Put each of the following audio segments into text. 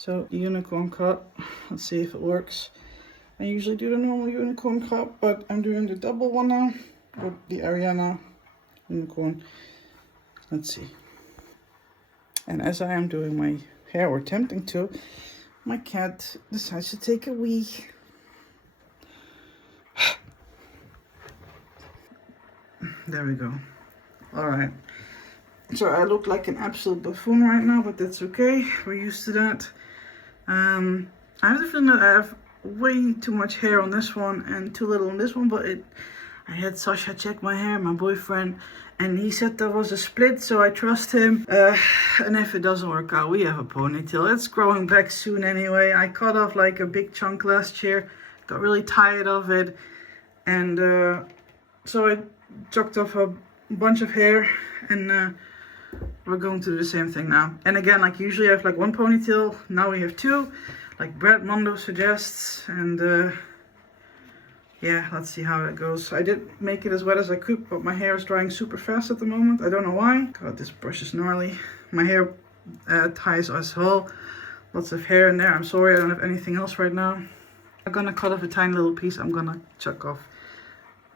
So unicorn cut, let's see if it works. I usually do the normal unicorn cut, but I'm doing the double one now, or the Ariana unicorn. Let's see. And as I am doing my hair, or attempting to, my cat decides to take a wee. There we go. Alright. So I look like an absolute buffoon right now, but that's okay. We're used to that. I have the feeling that I have way too much hair on this one and too little on this one, but I had Sasha check my hair, my boyfriend, and he said there was a split, so I trust him. And if it doesn't work out, we have a ponytail. It's growing back soon anyway. I cut off like a big chunk last year, got really tired of it, and so I chopped off a bunch of hair, and we're going to do the same thing now. And again, like usually I have like one ponytail, now we have two, like Brad Mondo suggests, and yeah, let's see how it goes. I did make it as wet as I could, but my hair is drying super fast at the moment. I don't know why. God, this brush is gnarly. My hair ties as well. Lots of hair in there. I'm sorry, I don't have anything else right now. I'm gonna cut off a tiny little piece. I'm gonna chuck off.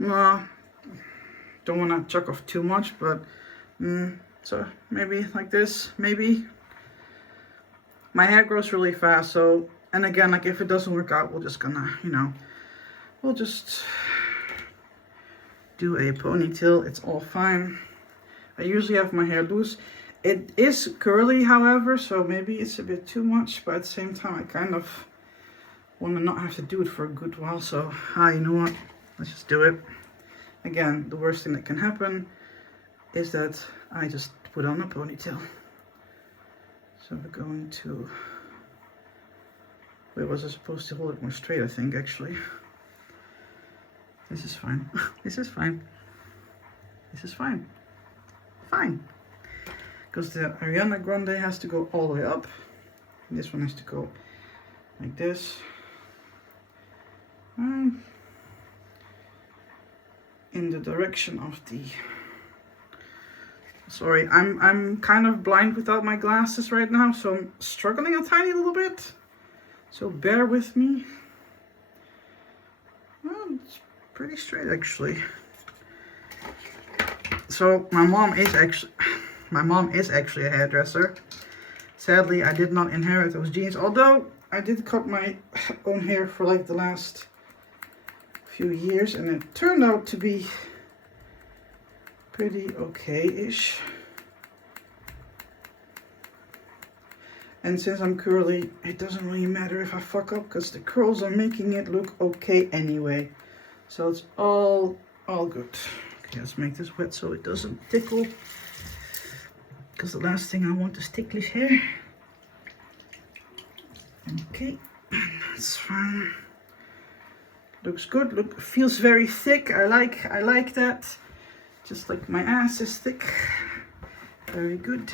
No, don't wanna chuck off too much, but so maybe like this, maybe. My hair grows really fast, so, and again, like if it doesn't work out, we're just gonna, you know, we'll just do a ponytail. It's all fine. I usually have my hair loose. It is curly, however, so maybe it's a bit too much, but at the same time, I kind of want to not have to do it for a good while. So, you know what? Let's just do it. Again, the worst thing that can happen is that I just put on a ponytail. So we're going to, wait, was I supposed to hold it more straight? I think actually. This is fine. This is fine. This is fine. Fine. Because the Ariana Grande has to go all the way up. And this one has to go like this. In the direction of the... Sorry, I'm kind of blind without my glasses right now, so I'm struggling a tiny little bit. So bear with me. Well, it's pretty straight actually. So my mom is actually a hairdresser. Sadly, I did not inherit those genes, although I did cut my own hair for like the last few years, and it turned out to be pretty okay-ish. And since I'm curly, it doesn't really matter if I fuck up, because the curls are making it look okay anyway. So it's all good. Okay, let's make this wet so it doesn't tickle, because the last thing I want is ticklish hair. Okay, that's fine. Looks good. Feels very thick. I like that. Just like my ass is thick. Very good.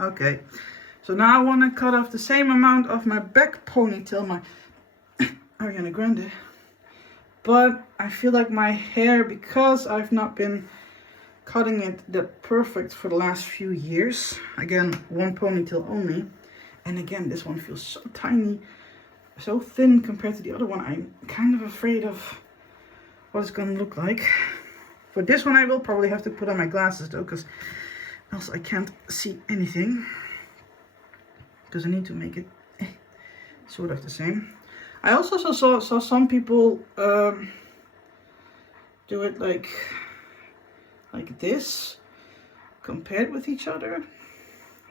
Okay, so now I want to cut off the same amount of my back ponytail, my Ariana Grande. But I feel like my hair, because I've not been cutting it that perfect for the last few years. Again, one ponytail only. And again, this one feels so tiny, so thin compared to the other one. I'm kind of afraid of what it's gonna look like. For this one, I will probably have to put on my glasses though, because else I can't see anything. Because I need to make it sort of the same. I also saw some people do it like this, compared with each other.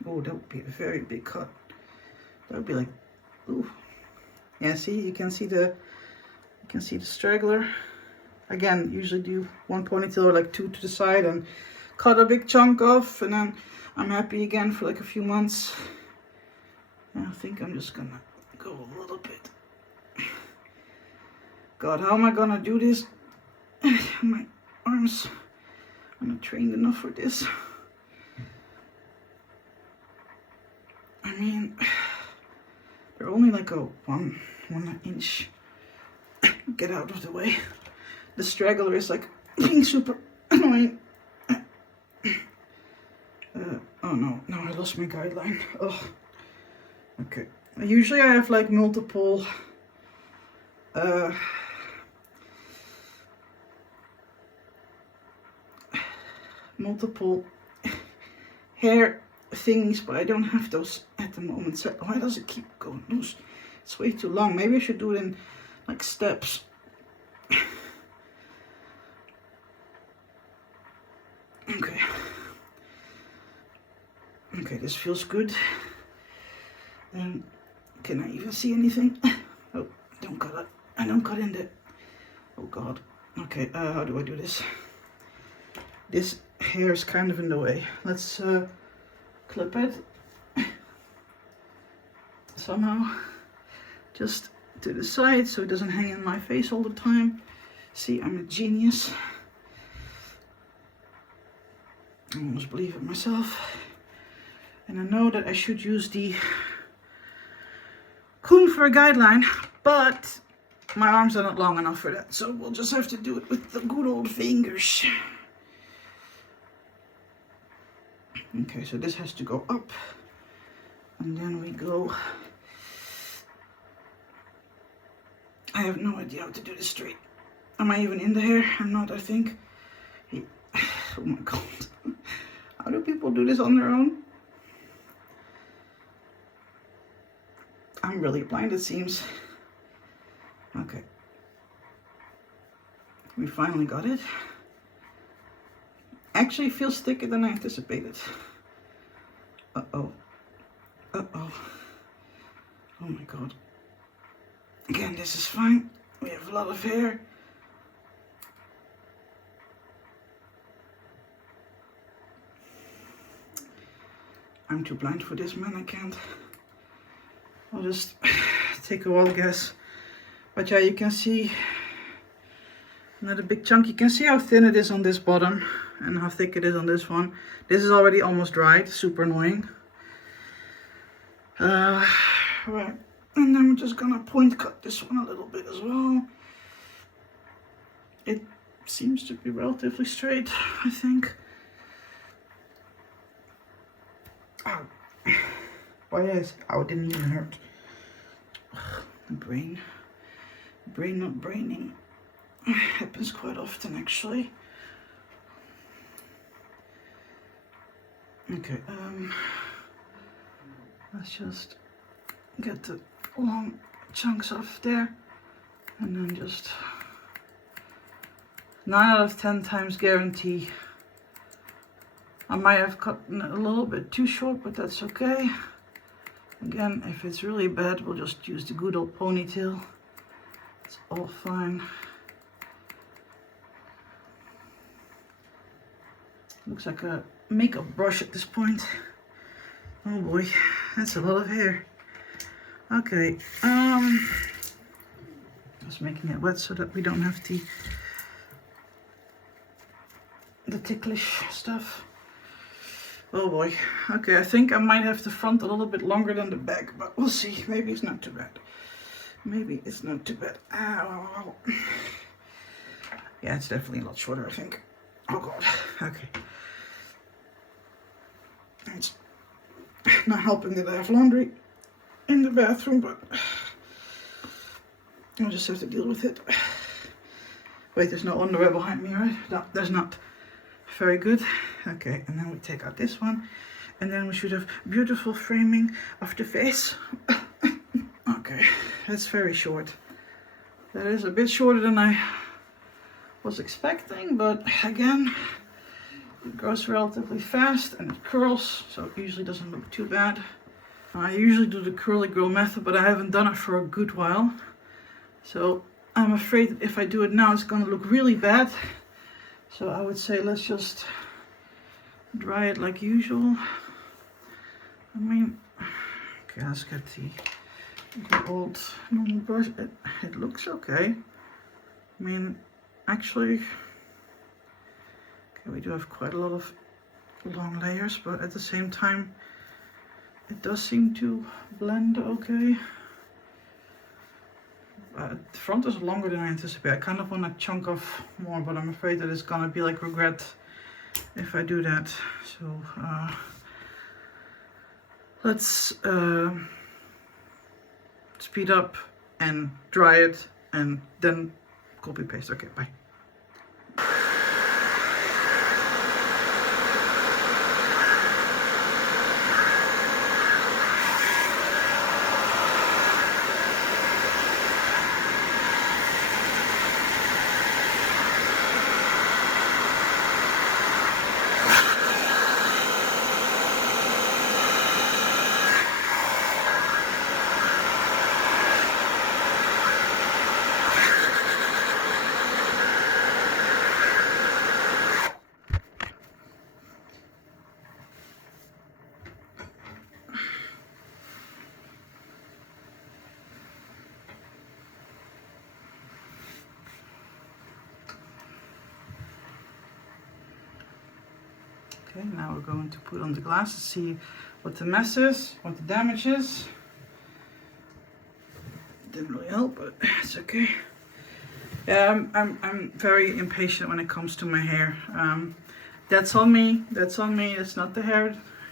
Oh, that would be a very big cut. That would be like, ooh. Yeah, see, you can see the straggler. Again, usually do one ponytail or like two to the side and cut a big chunk off, and then I'm happy again for like a few months. And I think I'm just gonna go a little bit. God, how am I gonna do this? My arms, I'm not trained enough for this. I mean, they're only like a one inch. Get out of the way. The straggler is like being super annoying. Oh no, I lost my guideline. Oh, okay. Usually I have like multiple multiple hair things, but I don't have those at the moment. So why does it keep going loose? It's way too long. Maybe I should do it in like steps. Okay. Okay, this feels good. And can I even see anything? Oh, don't cut it. I don't cut in there. Oh God. Okay, how do I do this? This hair is kind of in the way. Let's clip it somehow, just to the side so it doesn't hang in my face all the time. See, I'm a genius. I almost believe it myself. And I know that I should use the comb for a guideline, but my arms are not long enough for that, so we'll just have to do it with the good old fingers. Okay, so this has to go up, and then we go. I have no idea how to do this straight. Am I even in the hair? I'm not, I think. Oh my God. How do people do this on their own? I'm really blind, it seems. Okay. We finally got it. Actually feels thicker than I anticipated. Uh-oh. Uh-oh. Oh my God. Again, this is fine. We have a lot of hair. I'm too blind for this, man. I can't. I'll just take a wild guess. But yeah, you can see another big chunk. You can see how thin it is on this bottom and how thick it is on this one. This is already almost dried. Super annoying. Right. And then we're just gonna point cut this one a little bit as well. It seems to be relatively straight, I think. Ow. Why is it? Oh, it didn't even hurt. Ugh, the brain not braining. Happens quite often, actually. Okay, let's just get the long chunks off there, and then just 9 out of 10 times guarantee. I might have cut a little bit too short, but that's okay. Again, if it's really bad, we'll just use the good old ponytail. It's all fine. Looks like a makeup brush at this point. Oh boy, that's a lot of hair. Okay, just making it wet so that we don't have the ticklish stuff. Oh boy. Okay, I think I might have the front a little bit longer than the back, but we'll see. Maybe it's not too bad. Maybe it's not too bad. Ow. Yeah, it's definitely a lot shorter, I think. Oh God. Okay. It's not helping that I have laundry in the bathroom, but I'll just have to deal with it. Wait, there's no underwear behind me, right? No, there's not. Very good. Okay, and then we take out this one, and then we should have beautiful framing of the face. Okay, that's very short. That is a bit shorter than I was expecting, but again, it grows relatively fast and it curls, so it usually doesn't look too bad. I usually do the curly girl method, but I haven't done it for a good while, so I'm afraid that if I do it now, it's going to look really bad. So I would say let's just dry it like usual. I mean, okay, let's get the old normal brush. It looks okay. I mean, actually, okay, we do have quite a lot of long layers, but at the same time, it does seem to blend okay. The front is longer than I anticipated. I kind of want to chunk off more, but I'm afraid that it's gonna be like regret if I do that. So let's speed up and dry it and then copy paste. Okay, bye. Okay, now we're going to put on the glass to see what the mess is, what the damage is. Didn't really help, but it's okay. Yeah, I'm very impatient when it comes to my hair. That's on me. That's on me. It's not the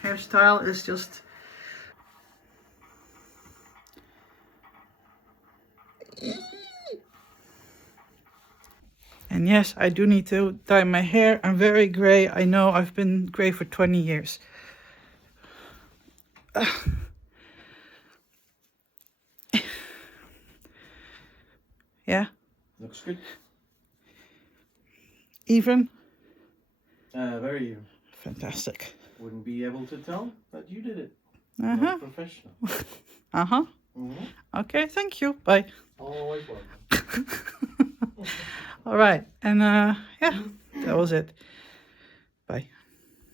hairstyle. It's just. And yes, I do need to dye my hair. I'm very gray. I know I've been gray for 20 years. Yeah. Looks good. Even? Very even. Fantastic. Wouldn't be able to tell that you did it. Uh-huh. Not professional. Uh-huh. Mm-hmm. Okay, thank you. Bye. Always welcome. All right. And yeah, that was it. Bye.